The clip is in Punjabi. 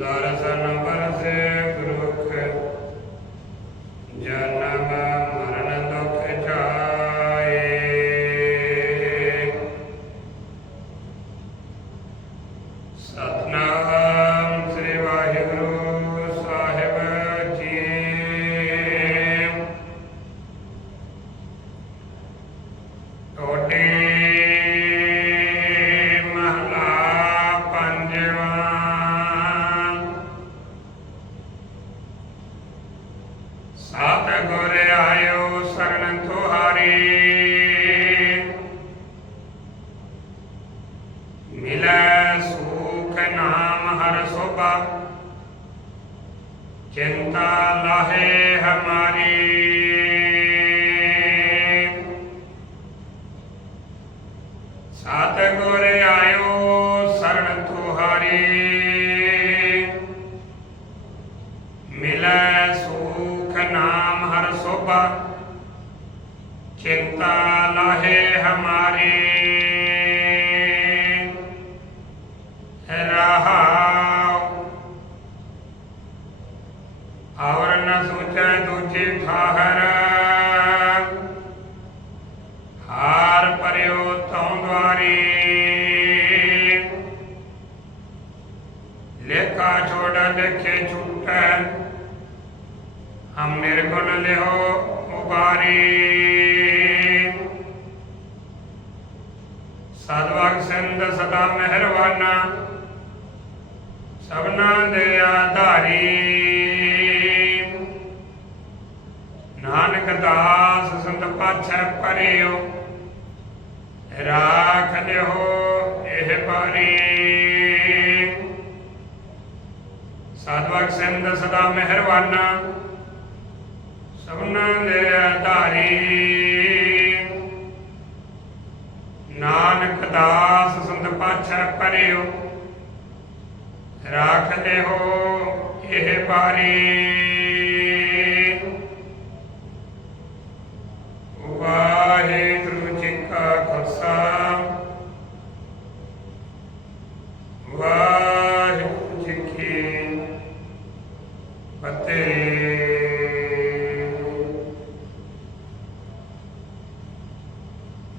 ਦਰਸ਼ਨ ਪਰਸੇ ਗੁਰੁਖ ਜਨਮ ਨਾਮ ਹਰ ਸੋਭਾ। ਚਿੰਤਾ ਲਾਹੇ ਹਮਾਰੀ। ਸਤ ਗੁਰ ਆਇਓ ਸਰਣ ਤੁਹਾਰੀ। ਮਿਲੈ ਸੁਖ ਨਾਮ ਹਰ ਸੋਭਾ। ਚਿੰਤਾ ਲਾਹੇ ਹਮਾਰੀ। ਔਰ ਨ ਸੋਚੈ ਦੂਜੀ ਠਾਹਰ। ਹਾਰ ਪਰਿਓ ਤਉ ਦਵਾਰੀ ਲੇਖਾ ਛੋੜ ਦੇਖੇ ਛੁਟੈ ਹਮ ਨਿਰਗੁਣ ਲਿਓ ਉਬਾਰੀ। ਸਦਵਕ ਸਿੰਧ ਸਦਾ ਮਿਹਰਵਾਨਾ ਸਭਨਾ ਦੇ ਆਧਾਰੀ। ਦਾਸ ਸੰਤ ਪਾਛੈ ਪਰਿਓ ਰਾਖ ਲਿਓ ਇਹ ਬਾਰੀ ਸਤਵਕ ਸਿੰਧ ਸਦਾ ਮਿਹਰਵਾਨਾ ਸਭਨਾ ਦੇ ਆਧਾਰੀ ਨਾਨਕ ਦਾਸ ਸੰਤ ਪਾਛੈ ਪਰਿਓ ਰਾਖ ਲਿਓ ਇਹ ਬਾਰੀ